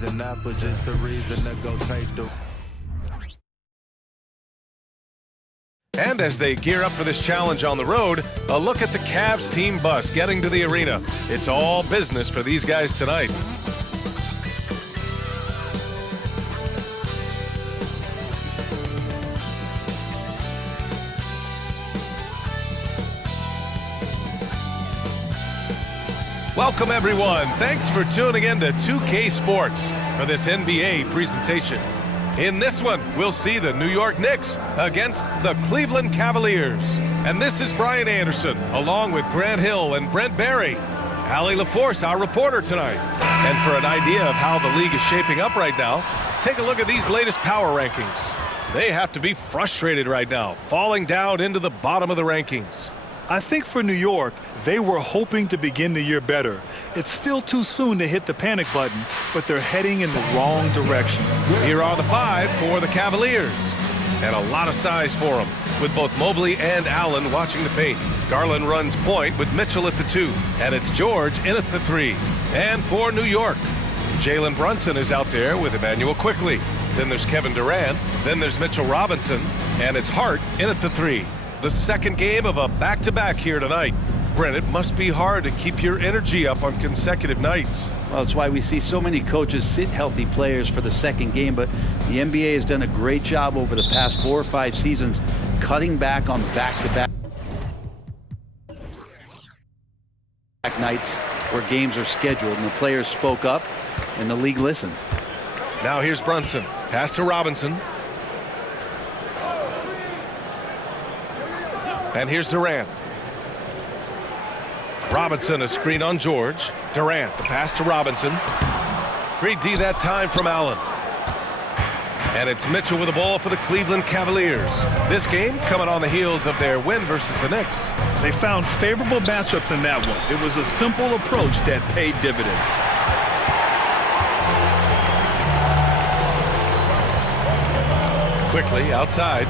reason up, but just a reason to go take the. And as they gear up for this challenge on the road, a look at the Cavs team bus getting to the arena. It's all business for these guys tonight. Welcome, everyone. Thanks for tuning in to 2K Sports for this NBA presentation. In this one, we'll see the New York Knicks against the Cleveland Cavaliers. And this is Brian Anderson, along with Grant Hill and Brent Barry. Allie LaForce, our reporter tonight. And for an idea of how the league is shaping up right now, take a look at these latest power rankings. They have to be frustrated right now, falling down into the bottom of the rankings. I think for New York, they were hoping to begin the year better. It's still too soon to hit the panic button, but they're heading in the wrong direction. Here are the 5 for the Cavaliers. And a lot of size for them, with both Mobley and Allen watching the paint. Garland runs point with Mitchell at the 2, and it's George in at the 3. And for New York, Jalen Brunson is out there with Emmanuel Quickley. Then there's Kevin Durant, then there's Mitchell Robinson, and it's Hart in at the 3. The second game of a back-to-back here tonight. Brent, it must be hard to keep your energy up on consecutive nights. Well, that's why we see so many coaches sit healthy players for the second game, but the NBA has done a great job over the past 4 or 5 seasons cutting back on back-to-back nights where games are scheduled, and the players spoke up and the league listened. Now here's Brunson. Pass to Robinson. And here's Durant. Robinson, a screen on George. Durant, the pass to Robinson. Great D that time from Allen. And it's Mitchell with the ball for the Cleveland Cavaliers. This game coming on the heels of their win versus the Knicks. They found favorable matchups in that one. It was a simple approach that paid dividends. Quickly outside.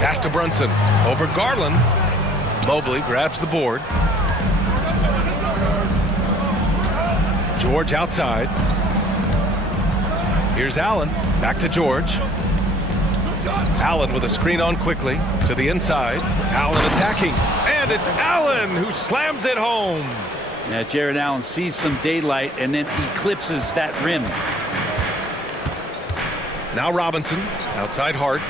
Pass to Brunson. Over Garland. Mobley grabs the board. George outside. Here's Allen. Back to George. Allen with a screen on quickly. To the inside. Allen attacking. And it's Allen who slams it home. Yeah, Jared Allen sees some daylight and then eclipses that rim. Now Robinson. Outside Hart.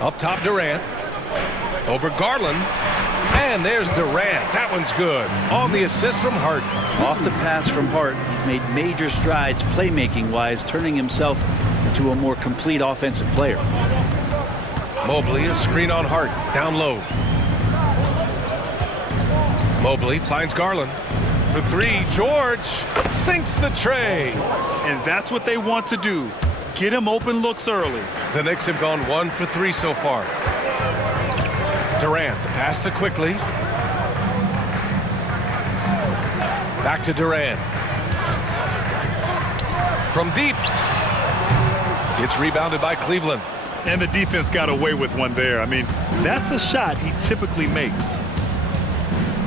Up top, Durant. Over Garland. And there's Durant. That one's good. On the assist from Hart. Off the pass from Hart, he's made major strides playmaking-wise, turning himself into a more complete offensive player. Mobley, a screen on Hart. Down low. Mobley finds Garland. For 3, George sinks the tray. And that's what they want to do. Get him open looks early. The Knicks have gone 1 for 3 so far. Durant, the pass to Quickley. Back to Durant. From deep. It's rebounded by Cleveland. And the defense got away with one there. I mean, that's a shot he typically makes.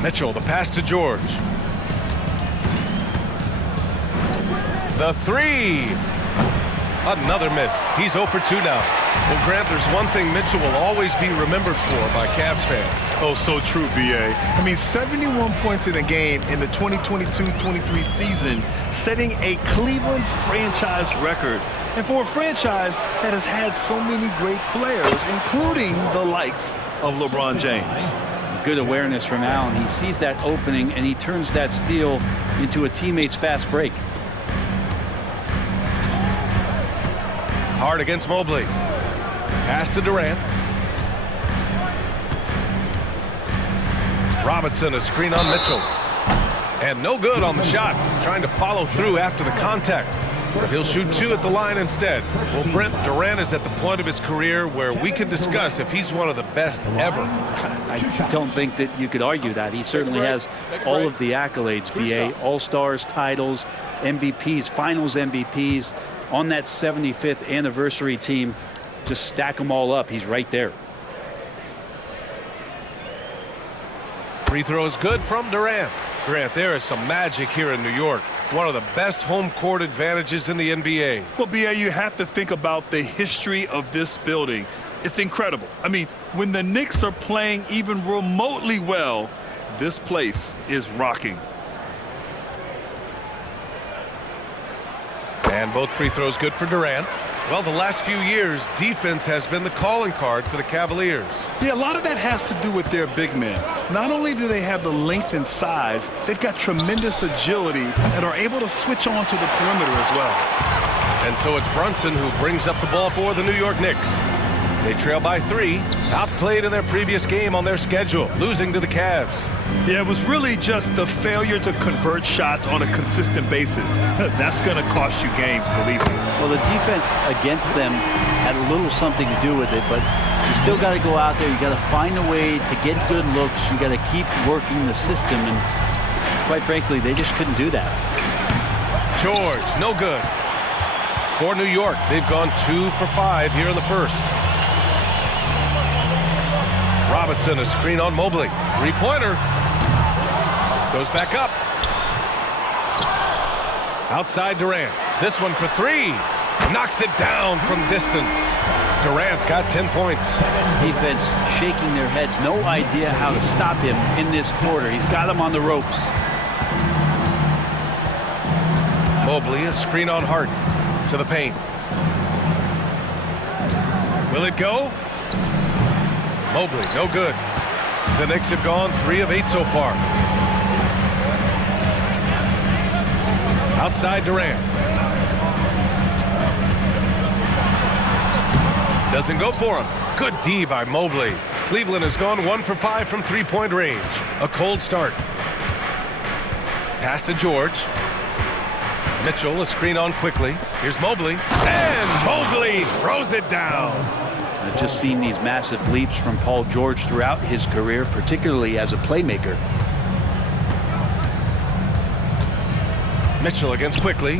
Mitchell, the pass to George. The 3. Another miss. He's 0 for 2 now. Well, Grant, there's one thing Mitchell will always be remembered for by Cavs fans. Oh, so true, B.A. I mean, 71 points in a game in the 2022-23 season, setting a Cleveland franchise record. And for a franchise that has had so many great players, including the likes of LeBron James. Good awareness from Allen. He sees that opening, and he turns that steal into a teammate's fast break. Hard against Mobley. Pass to Durant. Robinson, a screen on Mitchell. And no good on the shot. Trying to follow through after the contact. But he'll shoot 2 at the line instead. Well, Brent, Durant is at the point of his career where we can discuss if he's one of the best ever. I don't think that you could argue that. He certainly has all of the accolades, BA. All-Stars, titles, MVPs, Finals MVPs. on that 75th anniversary team. Just stack them all up. He's right there. Free throw is good from Durant. Grant, there is some magic here in New York. One of the best home court advantages in the NBA. Well, B.A., you have to think about the history of this building. It's incredible. I mean, when the Knicks are playing even remotely well, this place is rocking. And both free throws good for Durant. Well, the last few years, defense has been the calling card for the Cavaliers. Yeah, a lot of that has to do with their big men. Not only do they have the length and size, they've got tremendous agility and are able to switch on to the perimeter as well. And so it's Brunson who brings up the ball for the New York Knicks. They trail by 3, outplayed in their previous game on their schedule, losing to the Cavs. Yeah, it was really just the failure to convert shots on a consistent basis. That's going to cost you games, believe me. Well, the defense against them had a little something to do with it, but you still got to go out there. You got to find a way to get good looks. You got to keep working the system, and quite frankly, they just couldn't do that. George, no good. For New York, they've gone 2 for 5 here in the first. Robinson, a screen on Mobley. Three-pointer. Goes back up. Outside Durant. This one for 3. Knocks it down from distance. Durant's got 10 points. Defense shaking their heads. No idea how to stop him in this quarter. He's got him on the ropes. Mobley, a screen on Hart. To the paint. Will it go? Mobley, no good. The Knicks have gone 3 of 8 so far. Outside Durant. Doesn't go for him. Good D by Mobley. Cleveland has gone 1 for 5 from three-point range. A cold start. Pass to George. Mitchell, a screen on quickly. Here's Mobley. And Mobley throws it down. I've just seen these massive leaps from Paul George throughout his career, particularly as a playmaker. Mitchell against quickly.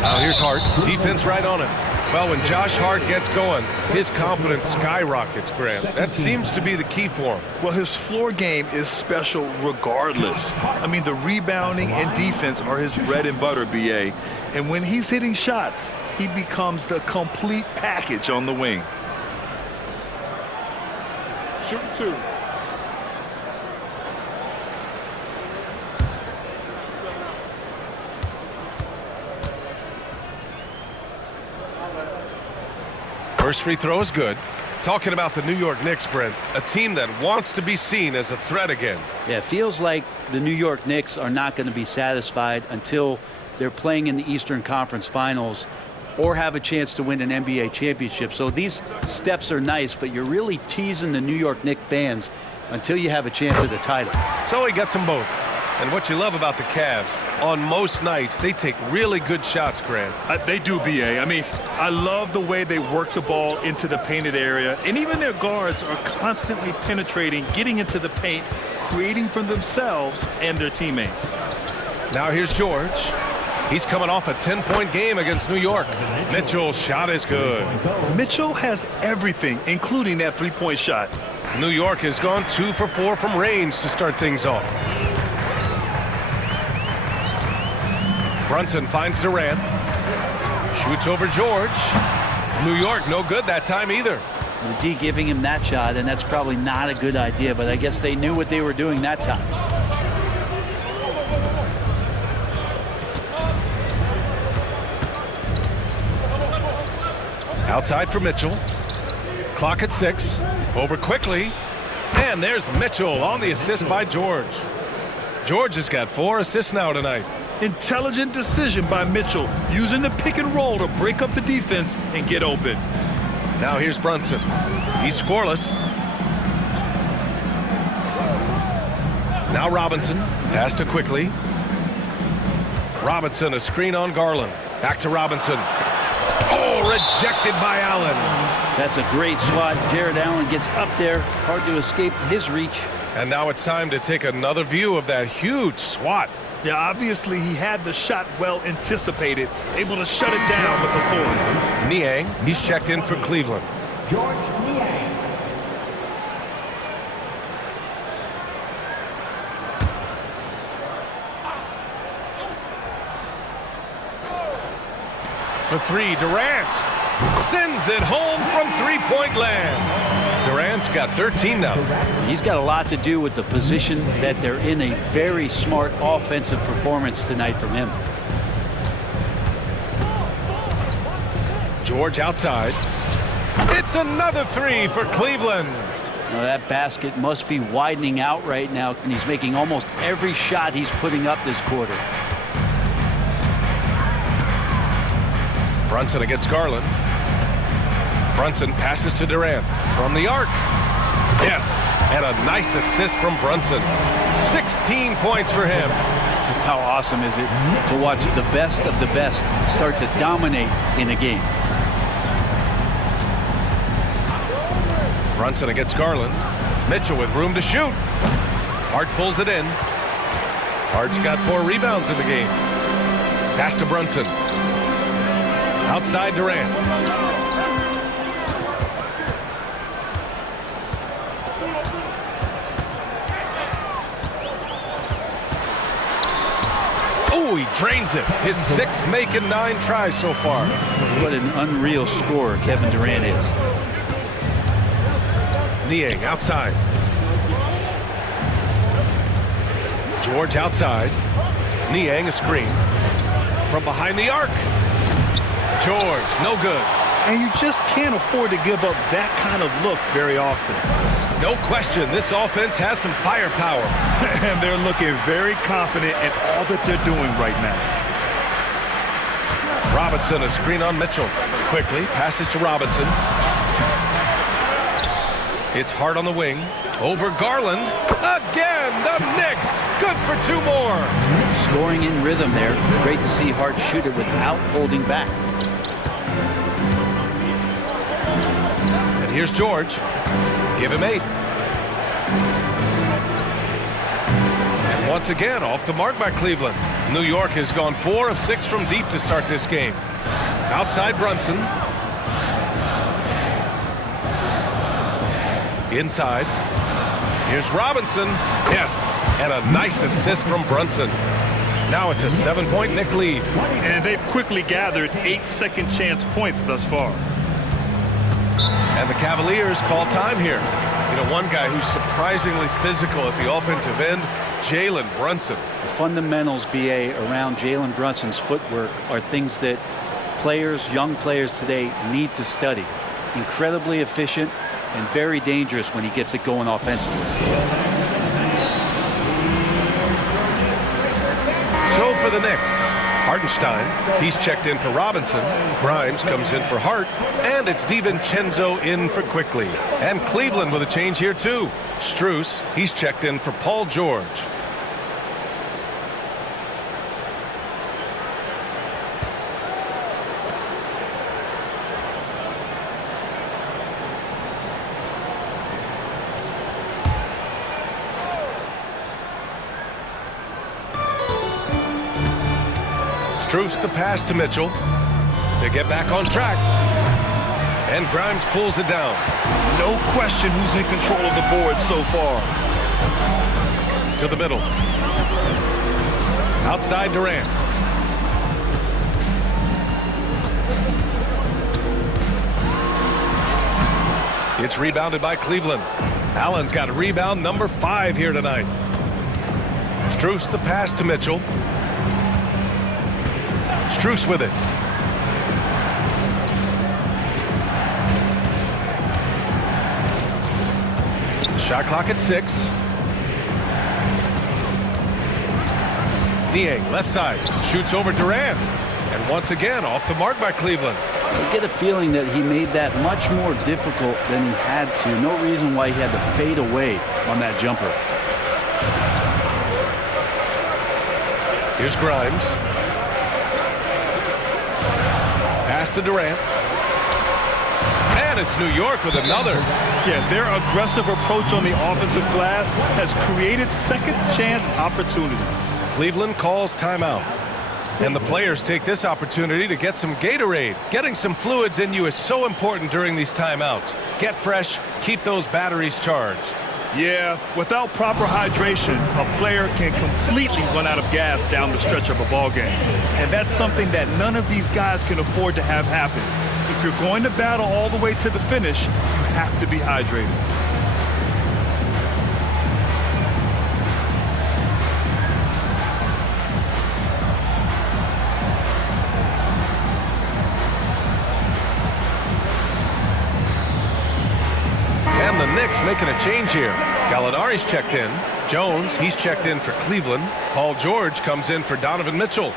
Now here's Hart. Defense right on him. Well, when Josh Hart gets going, his confidence skyrockets, Grant. That seems to be the key for him. Well, his floor game is special regardless. I mean, the rebounding and defense are his bread and butter, B.A. And when he's hitting shots, he becomes the complete package on the wing. Shoot 2. First free throw is good. Talking about the New York Knicks, Brent, a team that wants to be seen as a threat again. Yeah, it feels like the New York Knicks are not going to be satisfied until they're playing in the Eastern Conference Finals or have a chance to win an NBA championship. So these steps are nice, but you're really teasing the New York Knicks fans until you have a chance at the title. So he gets them both. And what you love about the Cavs, on most nights, they take really good shots, Grant. They do, B.A. I mean, I love the way they work the ball into the painted area. And even their guards are constantly penetrating, getting into the paint, creating for themselves and their teammates. Now here's George. He's coming off a 10-point game against New York. Mitchell's shot is good. Mitchell has everything, including that three-point shot. New York has gone 2 for 4 from range to start things off. Brunson finds Durant. Shoots over George. New York no good that time either. The D giving him that shot, and that's probably not a good idea, but I guess they knew what they were doing that time. Outside for Mitchell. Clock at 6. Over quickly. And there's Mitchell on the assist by George. George has got 4 assists now tonight. Intelligent decision by Mitchell, using the pick and roll to break up the defense and get open. Now here's Brunson. He's scoreless. Now Robinson. Pass to quickly. Robinson, a screen on Garland. Back to Robinson. Oh, rejected by Allen. That's a great swat. Jared Allen gets up there. Hard to escape his reach. And now it's time to take another view of that huge swat. Yeah, obviously he had the shot well anticipated, able to shut it down with authority. Niang, he's checked in for Cleveland. George Niang. For three, Durant sends it home from three-point land. Durant's got 13 now. He's got a lot to do with the position that they're in. A very smart offensive performance tonight from him. George outside. It's another three for Cleveland. Now that basket must be widening out right now, and he's making almost every shot he's putting up this quarter. Brunson against Garland. Brunson passes to Durant from the arc. Yes, and a nice assist from Brunson. 16 points for him. Just how awesome is it to watch the best of the best start to dominate in a game. Brunson against Garland. Mitchell with room to shoot. Hart pulls it in. Hart's got 4 rebounds in the game. Pass to Brunson. Outside Durant. Oh, he drains it. His 6th make in 9 tries so far. What an unreal scorer Kevin Durant is. Niang outside. George outside. Niang a screen. From behind the arc. George, no good. And you just can't afford to give up that kind of look very often. No question, this offense has some firepower. And they're looking very confident in all that they're doing right now. Robinson, a screen on Mitchell. Quickly, passes to Robinson. It's Hart on the wing. Over Garland. Again, the Knicks. Good for 2 more. Scoring in rhythm there. Great to see Hart shoot it without holding back. And here's George. Give him 8. And once again, off the mark by Cleveland. New York has gone 4 of 6 from deep to start this game. Outside Brunson. Inside. Here's Robinson. Yes, and a nice assist from Brunson. Now it's a 7-point Knick lead. And they've quickly gathered 8 second chance points thus far. And the Cavaliers call time here. You know, one guy who's surprisingly physical at the offensive end, Jalen Brunson. The fundamentals, BA, around Jalen Brunson's footwork are things that players, young players today need to study. Incredibly efficient and very dangerous when he gets it going offensively. So for the Knicks, Hartenstein, he's checked in for Robinson. Grimes comes in for Hart. And it's DiVincenzo in for Quickly. And Cleveland with a change here too. Strus, he's checked in for Paul George. Strus the pass to Mitchell to get back on track. And Grimes pulls it down. No question who's in control of the board so far. To the middle. Outside Durant. It's rebounded by Cleveland. Allen's got rebound number 5 here tonight. Strus the pass to Mitchell. Strus with it. Shot clock at 6. Niang, left side, shoots over Durant. And once again, off the mark by Cleveland. I get a feeling that he made that much more difficult than he had to. No reason why he had to fade away on that jumper. Here's Grimes. Pass to Durant. And it's New York with another. Yeah, their aggressive approach on the offensive glass has created second chance opportunities. Cleveland calls timeout. And the players take this opportunity to get some Gatorade. Getting some fluids in you is so important during these timeouts. Get fresh, keep those batteries charged. Yeah, without proper hydration, a player can completely run out of gas down the stretch of a ball game. And that's something that none of these guys can afford to have happen. If you're going to battle all the way to the finish, you have to be hydrated. And the Knicks making a change here. Gallinari's checked in. Jones, he's checked in for Cleveland. Paul George comes in for Donovan Mitchell.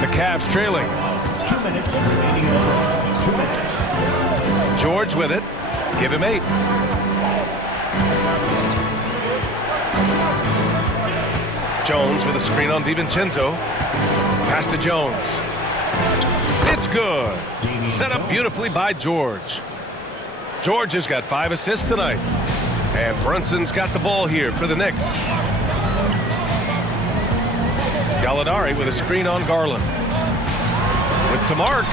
The Cavs trailing. 2 minutes remaining in the first. 2 minutes. George with it. Give him 8. Jones with a screen on DiVincenzo. Pass to Jones. It's good. Set up beautifully by George. George has got 5 assists tonight. And Brunson's got the ball here for the Knicks. Gallinari with a screen on Garland. With some arc.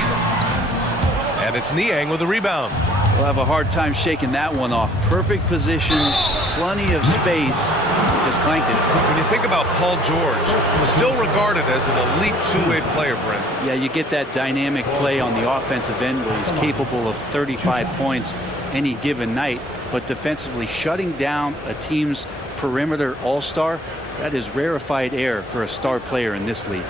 And it's Niang with a rebound. We'll have a hard time shaking that one off. Perfect position, plenty of space. Just clanked it. When you think about Paul George, still regarded as an elite two-way player, Brent. Yeah, you get that dynamic play on the offensive end where he's capable of 35 points any given night, but defensively shutting down a team's perimeter all-star, that is rarefied air for a star player in this league.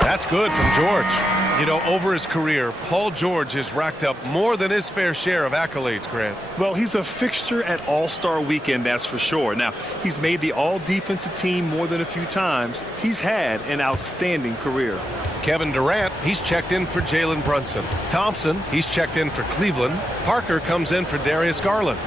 That's good from George. You know, over his career, Paul George has racked up more than his fair share of accolades, Grant. Well, he's a fixture at All-Star Weekend, that's for sure. Now, he's made the All-Defensive Team more than a few times. He's had an outstanding career. Kevin Durant, he's checked in for Jalen Brunson. Thompson, he's checked in for Cleveland. Parker comes in for Darius Garland.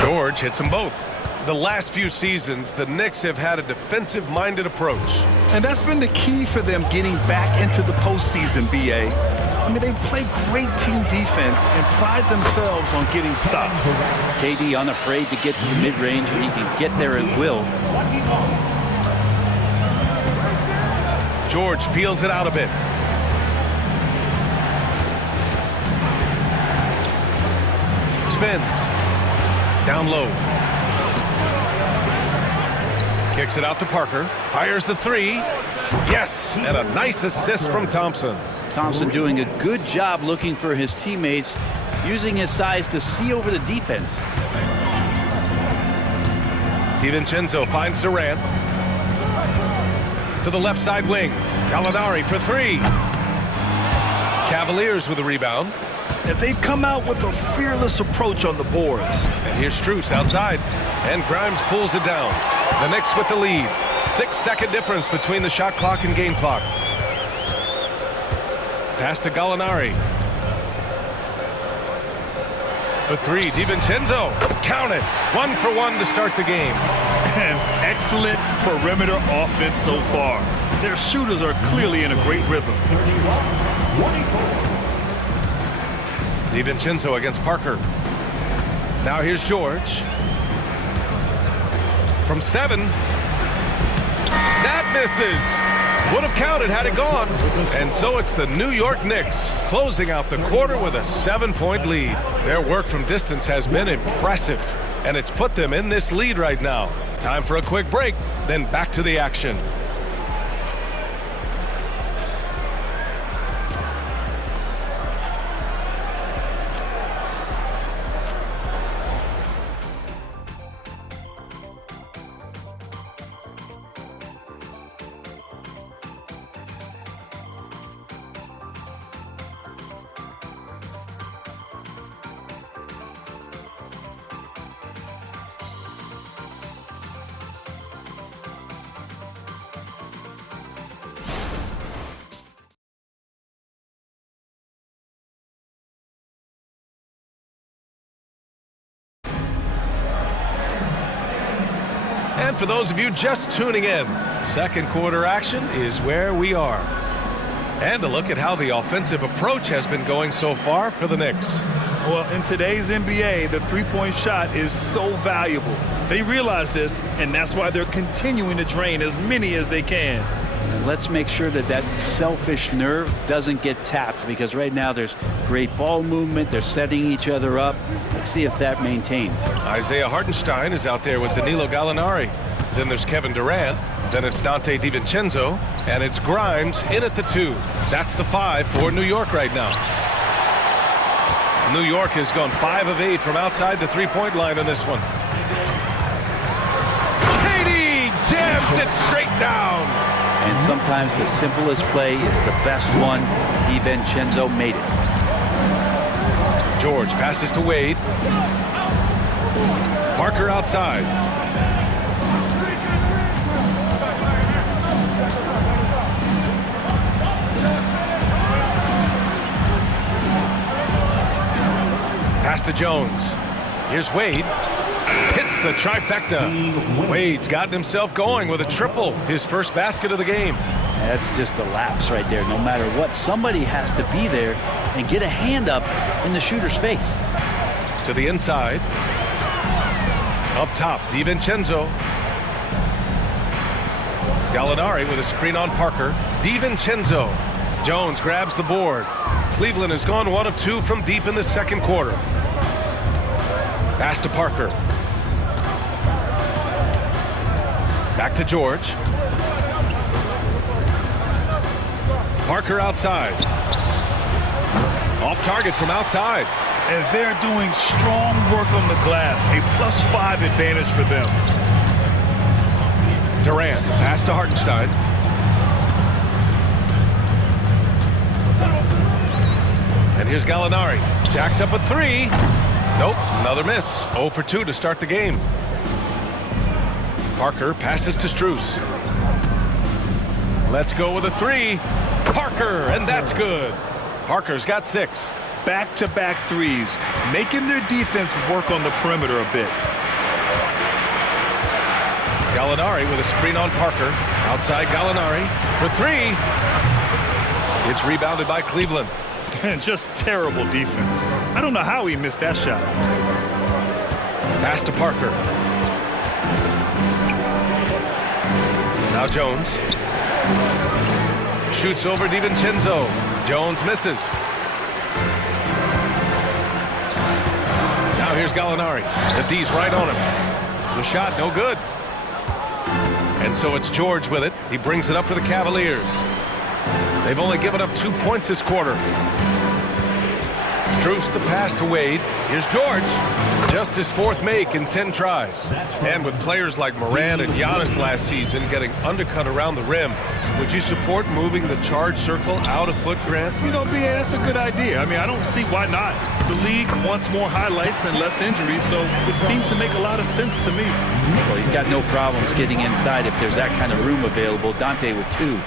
George hits them both. The last few seasons, the Knicks have had a defensive-minded approach. And that's been the key for them getting back into the postseason, B.A. I mean, they play great team defense and pride themselves on getting stops. KD unafraid to get to the mid-range, and he can get there at will. George feels it out a bit. Spins. Down low. Kicks it out to Parker. Fires the 3. Yes, and a nice assist from Thompson. Thompson doing a good job looking for his teammates, using his size to see over the defense. DiVincenzo finds Durant. To the left side wing. Gallinari for 3. Cavaliers with a rebound. And they've come out with a fearless approach on the boards. And here's Strus outside. And Grimes pulls it down. The Knicks with the lead. 6-second difference between the shot clock and game clock. Pass to Gallinari. For 3, DiVincenzo. Count it. 1 for 1 to start the game. And excellent perimeter offense so far. Their shooters are clearly in a great rhythm. 31-24. DiVincenzo against Parker. Now here's George. From 7. That misses. Would have counted had it gone. And so it's the New York Knicks closing out the quarter with a 7-point lead. Their work from distance has been impressive, and it's put them in this lead right now. Time for a quick break, then back to the action. for those of you just tuning in, second quarter action is where we are. And a look at how the offensive approach has been going so far for the Knicks. Well, in today's NBA, the three-point shot is so valuable. They realize this, and that's why they're continuing to drain as many as they can. And let's make sure that that selfish nerve doesn't get tapped, because right now there's great ball movement. They're setting each other up. Let's see if that maintains. Isaiah Hartenstein is out there with Danilo Gallinari. Then there's Kevin Durant. Then it's Dante DiVincenzo. And it's Grimes in at the 2. That's the 5 for New York right now. New York has gone 5 of 8 from outside the three-point line on this one. KD jams it straight down. And sometimes the simplest play is the best one. DiVincenzo made it. George passes to Wade. Parker outside. Pass to Jones. Here's Wade. Hits the trifecta. Wade's gotten himself going with a triple. His first basket of the game. That's just a lapse right there. No matter what, somebody has to be there and get a hand up in the shooter's face. To the inside. Up top, DiVincenzo. Gallinari with a screen on Parker. DiVincenzo. Jones grabs the board. Cleveland has gone 1 of 2 from deep in the second quarter. Pass to Parker. Back to George. Parker outside. Off target from outside. And they're doing strong work on the glass. A +5 advantage for them. Durant. Pass to Hartenstein. And here's Gallinari. Jacks up a 3. Nope, another miss. 0 for 2 to start the game. Parker passes to Strus. Let's go with a 3. Parker, and that's good. Parker's got 6. Back-to-back threes, making their defense work on the perimeter a bit. Gallinari with a screen on Parker. Outside Gallinari for 3. It's rebounded by Cleveland. And just terrible defense. I don't know how he missed that shot. Pass to Parker. Now Jones. Shoots over DiVincenzo. Jones misses. Now here's Gallinari. The D's right on him. The shot no good. And so it's George with it. He brings it up for the Cavaliers. They've only given up 2 points this quarter. Strus the pass to Wade. Here's George. Just his 4th make in 10 tries. And with players like Morant and Giannis last season getting undercut around the rim, would you support moving the charge circle out a foot, Grant? You know, BA, that's a good idea. I mean, I don't see why not. The league wants more highlights and less injuries, so it seems to make a lot of sense to me. Well, he's got no problems getting inside if there's that kind of room available. Dante with 2.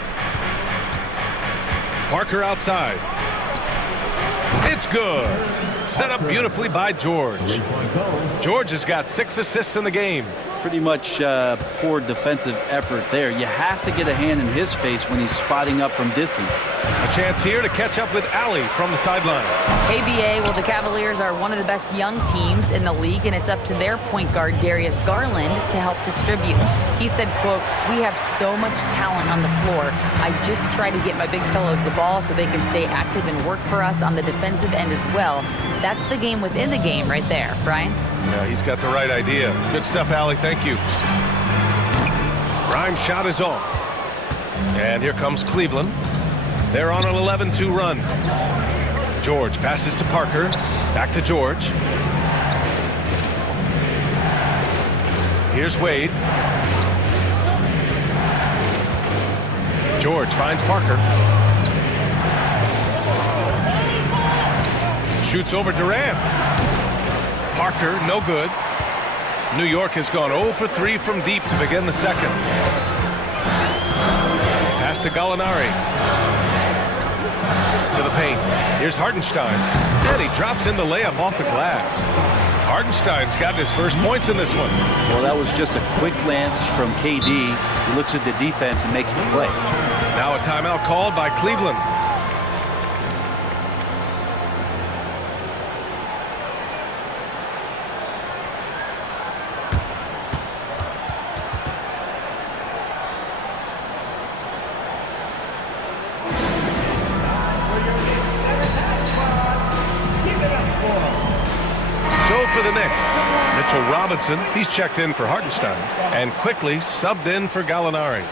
Parker outside. It's good. Set up beautifully by George. George has got 6 assists in the game. Pretty much poor defensive effort there. You have to get a hand in his face when he's spotting up from distance. A chance here to catch up with Allie from the sideline. ABA, well, the Cavaliers are one of the best young teams in the league, and it's up to their point guard, Darius Garland, to help distribute. He said, quote, "We have so much talent on the floor. I just try to get my big fellows the ball so they can stay active and work for us on the defensive end as well." That's the game within the game right there, Brian. Yeah, he's got the right idea. Good stuff, Allie. Thank you. Grimes' shot is off. And here comes Cleveland. They're on an 11-2 run. George passes to Parker. Back to George. Here's Wade. George finds Parker. Shoots over Durant. Parker, no good. New York has gone 0 for 3 from deep to begin the second. Pass to Gallinari. To the paint. Here's Hartenstein. And he drops in the layup off the glass. Hartenstein's got his first points in this one. Well, that was just a quick glance from KD. He looks at the defense and makes the play. Now a timeout called by Cleveland. So for the Knicks, Mitchell Robinson, he's checked in for Hartenstein and quickly subbed in for Gallinari.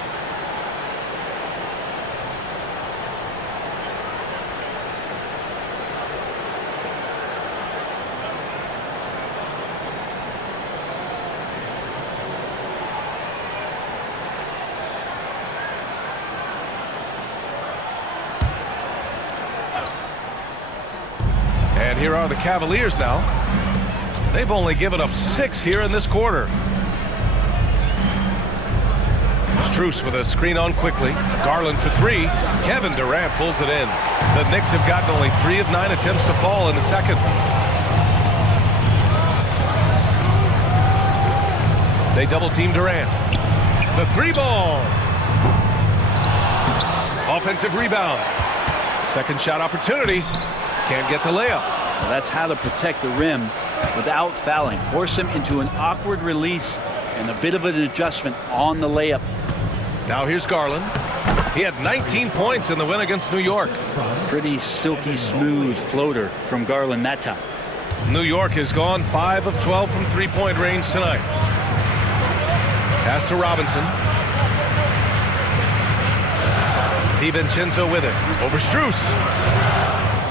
And here are the Cavaliers now. They've only given up 6 here in this quarter. Strus with a screen on quickly. Garland for 3. Kevin Durant pulls it in. The Knicks have gotten only 3 of 9 attempts to fall in the second. They double team Durant. The 3-ball. Offensive rebound. Second shot opportunity. Can't get the layup. Well, that's how to protect the rim without fouling. Force him into an awkward release and a bit of an adjustment on the layup. Now here's Garland. He had 19 points in the win against New York. Pretty silky smooth floater from Garland that time. New York has gone 5 of 12 from three-point range tonight. Pass to Robinson. DiVincenzo with it. Over Strus.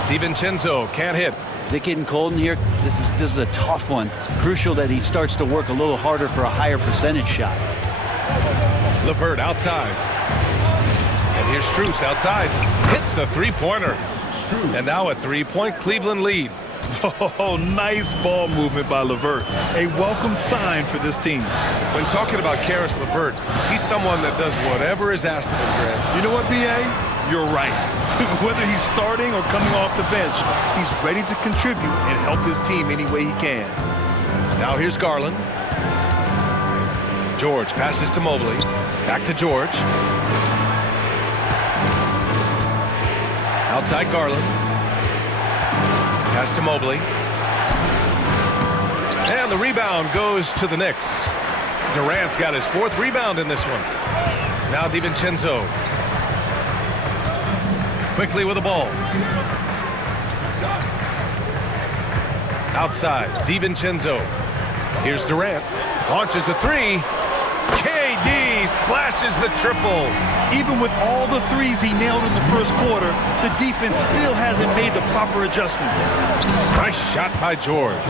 DiVincenzo can't hit. Is it getting cold in here? This is a tough one. Crucial that he starts to work a little harder for a higher percentage shot. LeVert outside. And here's Strus outside. Hits the three-pointer. And now a 3-point Cleveland lead. Oh, nice ball movement by LeVert. A welcome sign for this team. When talking about Karis LeVert, he's someone that does whatever is asked of him, Grant. You know what, B.A.? You're right. Whether he's starting or coming off the bench, he's ready to contribute and help his team any way he can. Now here's Garland. George passes to Mobley. Back to George. Outside Garland. Pass to Mobley. And the rebound goes to the Knicks. Durant's got his 4th rebound in this one. Now DiVincenzo. Quickly with the ball. Outside, DiVincenzo. Here's Durant. Launches a 3. KD splashes the triple. Even with all the threes he nailed in the first quarter, the defense still hasn't made the proper adjustments. Nice shot by George.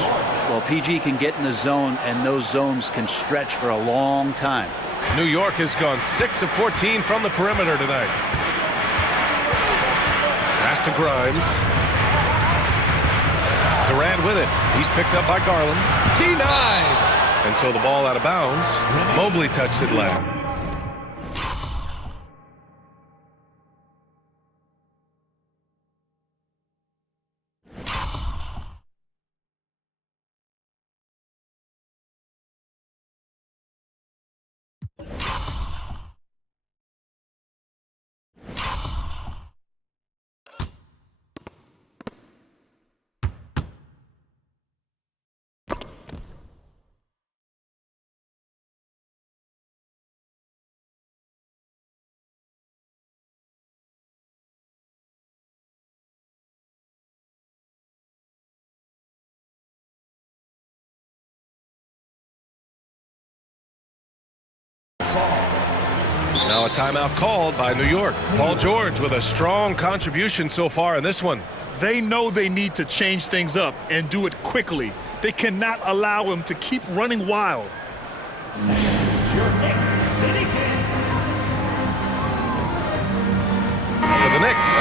Well, PG can get in the zone, and those zones can stretch for a long time. New York has gone 6 of 14 from the perimeter tonight. Pass to Grimes. Durant with it. He's picked up by Garland. Denied! And so the ball out of bounds. Mobley touched it last. Now a timeout called by New York. Paul George with a strong contribution so far in this one. They know they need to change things up and do it quickly. They cannot allow him to keep running wild. For the Knicks,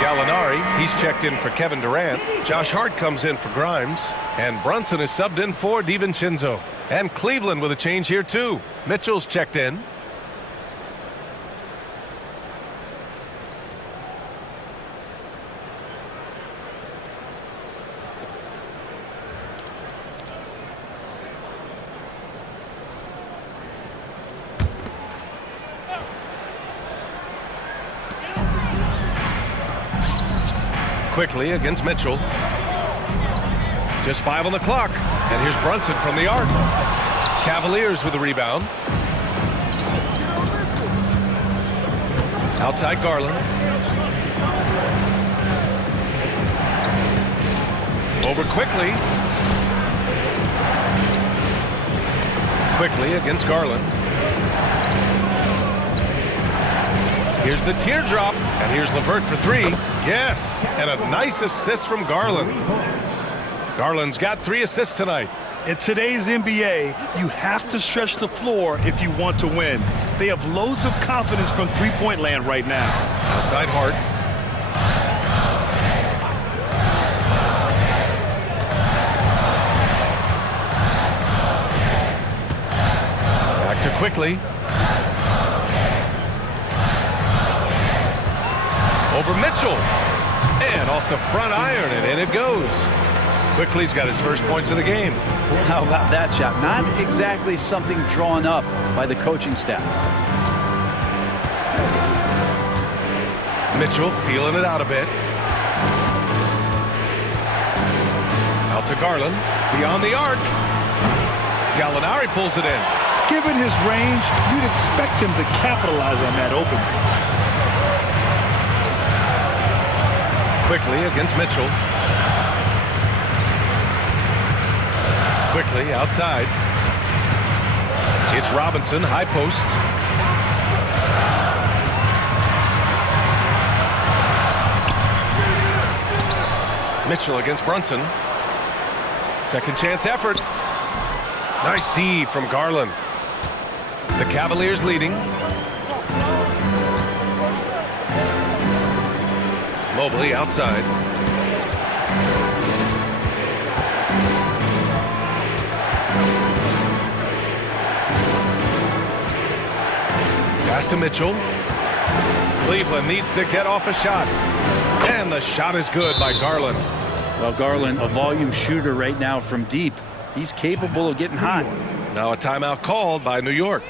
Gallinari, he's checked in for Kevin Durant. Josh Hart comes in for Grimes. And Brunson is subbed in for DiVincenzo. And Cleveland with a change here too. Mitchell's checked in. Quickly against Mitchell. Just 5 on the clock. And here's Brunson from the arc. Cavaliers with the rebound. Outside Garland. Over Quickly. Quickly against Garland. Here's the teardrop, and here's LeVert for 3. Yes, and a nice assist from Garland. Garland's got 3 assists tonight. In today's NBA, you have to stretch the floor if you want to win. They have loads of confidence from three-point land right now. Outside Hart. Back to Quickly. Over Mitchell. And off the front iron, and in it goes. Quickly's got his first points of the game. How about that shot? Not exactly something drawn up by the coaching staff. Mitchell feeling it out a bit. Out to Garland. Beyond the arc. Gallinari pulls it in. Given his range, you'd expect him to capitalize on that opening. Quickly against Mitchell. Quickly outside. It's Robinson, high post. Mitchell against Brunson. Second chance effort. Nice D from Garland. The Cavaliers leading. Mobley outside. Pass to Mitchell. Cleveland needs to get off a shot. And the shot is good by Garland. Well, Garland, a volume shooter right now from deep. He's capable of getting hot. Now a timeout called by New York.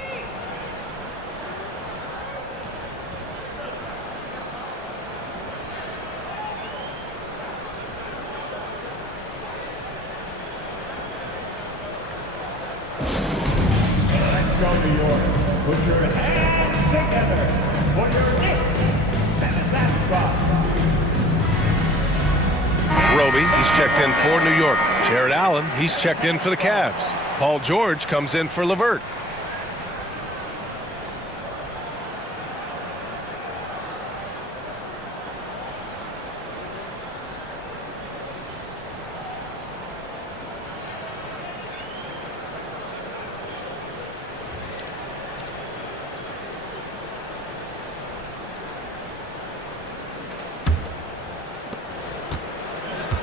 Let's go, New York. Put your hands together for your Knicks. 7th spot. Roby, he's checked in for New York. Jared Allen, he's checked in for the Cavs. Paul George comes in for LeVert.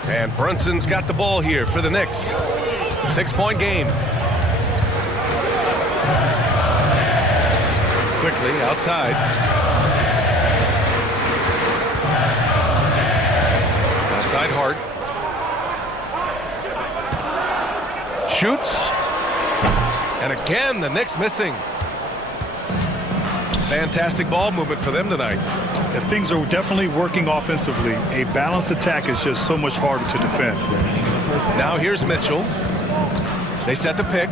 And Brunson's got the ball here for the Knicks. 6-point game. Quickly outside. Outside Hart. Shoots. And again, the Knicks missing. Fantastic ball movement for them tonight. If things are definitely working offensively, a balanced attack is just so much harder to defend. Now here's Mitchell. They set the pick.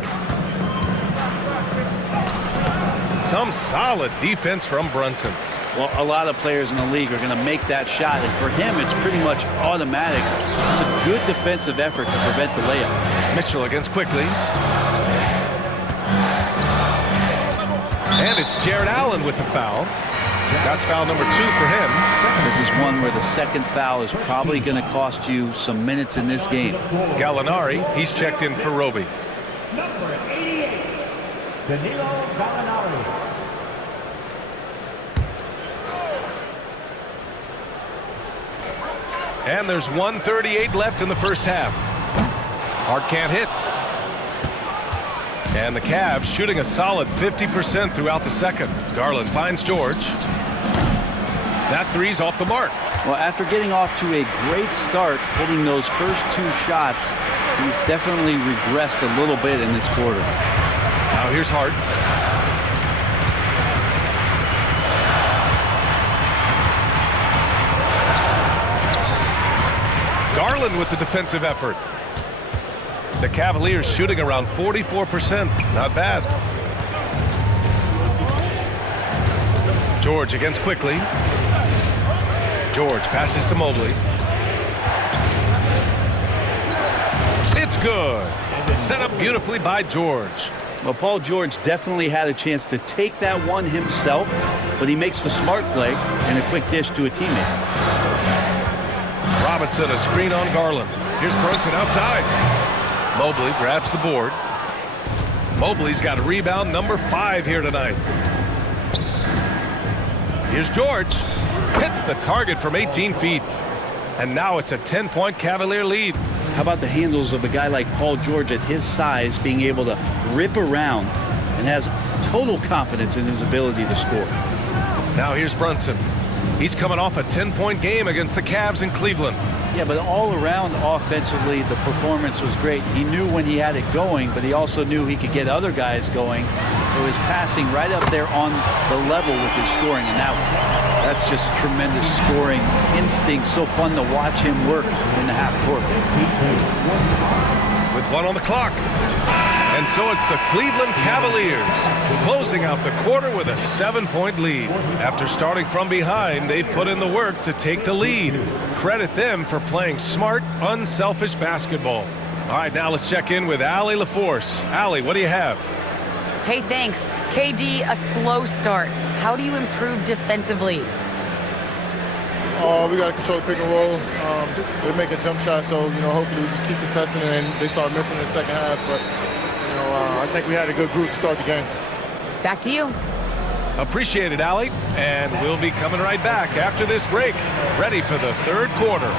Some solid defense from Brunson. Well, a lot of players in the league are going to make that shot, and for him, it's pretty much automatic. It's a good defensive effort to prevent the layup. Mitchell against Quickly. And it's Jared Allen with the foul. That's foul number 2 for him. This is one where the second foul is probably going to cost you some minutes in this game. Gallinari, he's checked in for Roby. Number 88, Danilo Gallinari. And there's 1:38 left in the first half. Hart can't hit. And the Cavs shooting a solid 50% throughout the second. Garland finds George. That three's off the mark. Well, after getting off to a great start, hitting those first 2 shots, he's definitely regressed a little bit in this quarter. Now here's Hart. Garland with the defensive effort. The Cavaliers shooting around 44%. Not bad. George against Quickly. George passes to Mobley. It's good. Set up beautifully by George. Well, Paul George definitely had a chance to take that one himself, but he makes the smart play and a quick dish to a teammate. Robinson a screen on Garland. Here's Brunson outside. Mobley grabs the board. Mobley's got rebound number 5 here tonight. Here's George. Hits the target from 18 feet. And now it's a 10-point Cavalier lead. How about the handles of a guy like Paul George at his size being able to rip around and has total confidence in his ability to score. Now here's Brunson. He's coming off a 10-point game against the Cavs in Cleveland. Yeah, but all around offensively, the performance was great. He knew when he had it going, but he also knew he could get other guys going. So his passing right up there on the level with his scoring. And that's just tremendous scoring instinct. So fun to watch him work in the half court. With 1 on the clock. And so it's the Cleveland Cavaliers closing out the quarter with a 7-point lead. After starting from behind, they've put in the work to take the lead. Credit them for playing smart, unselfish basketball. All right, now let's check in with Allie LaForce. Allie, what do you have? Hey, thanks. KD, a slow start. How do you improve defensively? We got to control the pick and roll. They're making jump shots, so hopefully we just keep contesting and they start missing in the second half. But I think we had a good group to start the game. Back to you. Appreciate it, Allie. And we'll be coming right back after this break, ready for the third quarter.